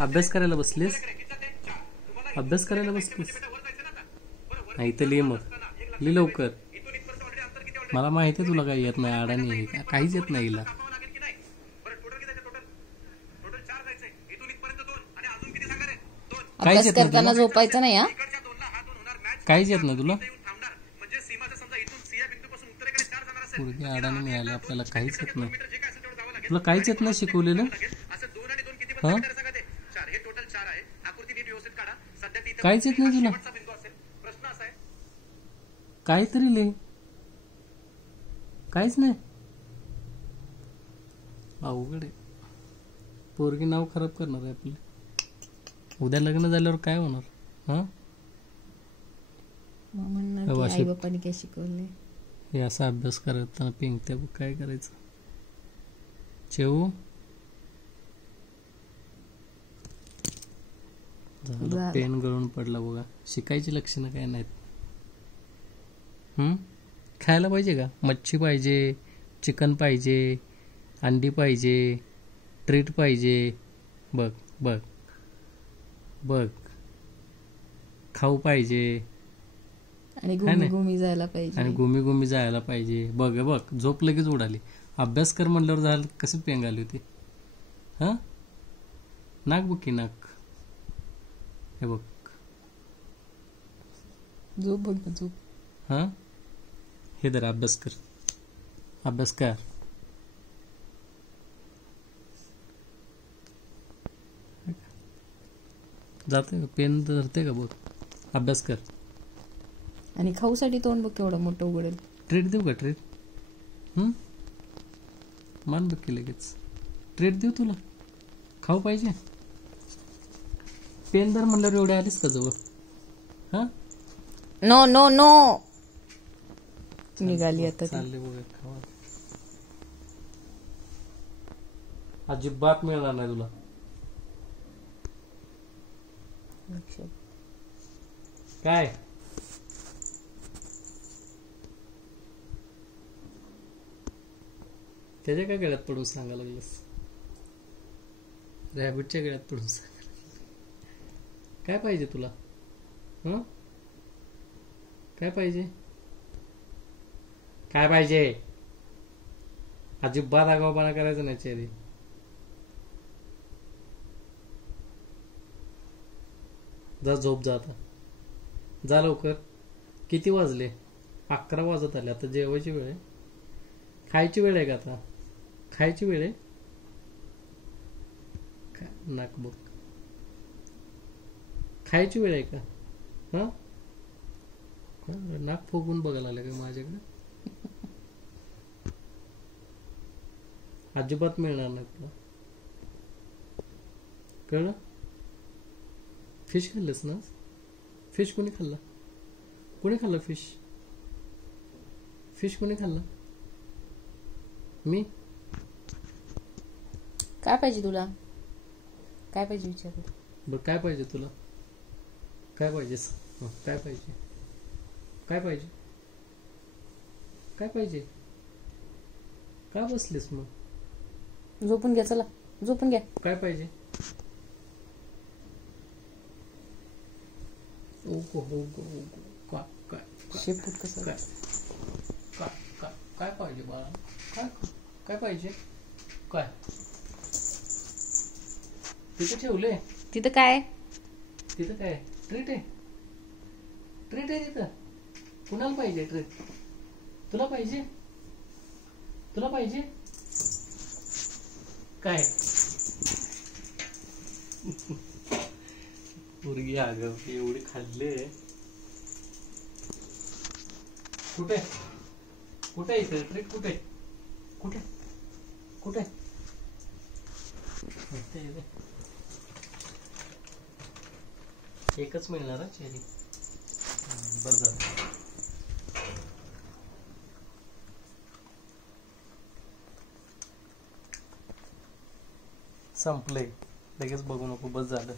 अभ्यास करायला बसलीस? अभ्यास करायला बसलीस? नाही तर लिह मग, लिह लवकर. मला माहिती आहे तुला काही येत नाही, अडाणी आहे, काहीच येत नाही हिला. अभ्यास करताना झोपायचं नाही. काहीच येत नाही तुला? पोरगी अडाणी मिळाली आपल्याला, काहीच येत नाही. तुला काहीच येत नाही शिकवलेलं? हा, काहीच येत नाही तुला? काहीतरी लिह. काहीच नाही. अवघड आहे. पोरगी नाव खराब करणार आहे आपले. उद्या लग्न झाल्यावर काय होणार? हा, आई बापाने काय शिकवले? हे असा अभ्यास करताना पिंकत्या, काय करायचं? चेऊ झालं, पेन गळून पडला बघा. शिकायची लक्षणं काय नाहीत. खायला पाहिजे का? मच्छी पाहिजे, चिकन पाहिजे, अंडी पाहिजे, ट्रीट पाहिजे. बघ बघ बघ, खाऊ पाहिजे आणि घुमी जायला पाहिजे, आणि घुमी जायला पाहिजे. बघ बघ, झोप लगेच उडाली. अभ्यास कर म्हणल्यावर झालं, कशी पेंग आली होती. हा, नाक बघ की नाक. हे बघ, झोप बघ ना, झोप. हा, हे धर, अभ्यास कर, अभ्यास कर. जाते का? पेन धरते का? बघ, अभ्यास कर. आणि खाऊसाठी तोंड बघ केवढं मोठं उघडेल. ट्रीट देऊ का? ट्रीट मान बघ की लगेच. ट्रीट देऊ तुला? खाऊ पाहिजे? पेन धर म्हणल्यावर एवढे आलीस का जवळ? हा, नो नो नो, निघाली आता. चालले बघा खावा. अजिबात मिळणार नाही तुला. काय त्याच्या काय गळ्यात पडून सांगायला लागलंस? रॅबिटच्या गळ्यात पडून सांगायला. काय पाहिजे तुला? हं, काय पाहिजे? काय पाहिजे? अजिबात आगाऊपणा करायचा नाही चेरी. जा झोप, जा आता, जा लवकर. किती वाजले? 11 वाजत आले. आता जेवायची वेळ आहे, खायची वेळ आहे का? आता खायची वेळ आहे. नाक बघ, खायची वेळ आहे का? हा, नाक फुगून बघायला आलं का माझ्याकडे? अजिबात मिळणार नाही तुला, कळलं? फिश खाल्लंस ना? फिश कोणी खाल्ला? कोणी खाल्लं फिश? फिश कोणी खाल्लं? मी. काय पाहिजे तुला? काय पाहिजे विचार. बरं, काय पाहिजे तुला? काय पाहिजे? काय पाहिजे? काय पाहिजे? काय पाहिजे? का बसलीस मग? झोपून घ्या, चला झोपून घ्या. काय पाहिजे? शेपूट कसं? काय पाहिजे बाळा? काय पाहिजे? काय तिथं ठेवले? तिथं काय? तिथं काय? ट्रीट आहे. ट्रीट आहे तिथं. कुणाला पाहिजे ट्रीट? तुला पाहिजे? तुला पाहिजे काय? पोरगी अगं एवढी खाल्ले. कुठे कुठे इथे ट्रीट? कुठे कुठे कुठे? एकच मिळणार चेरी. बस झालं. संपले. लगेच बघू नको, बस झालं.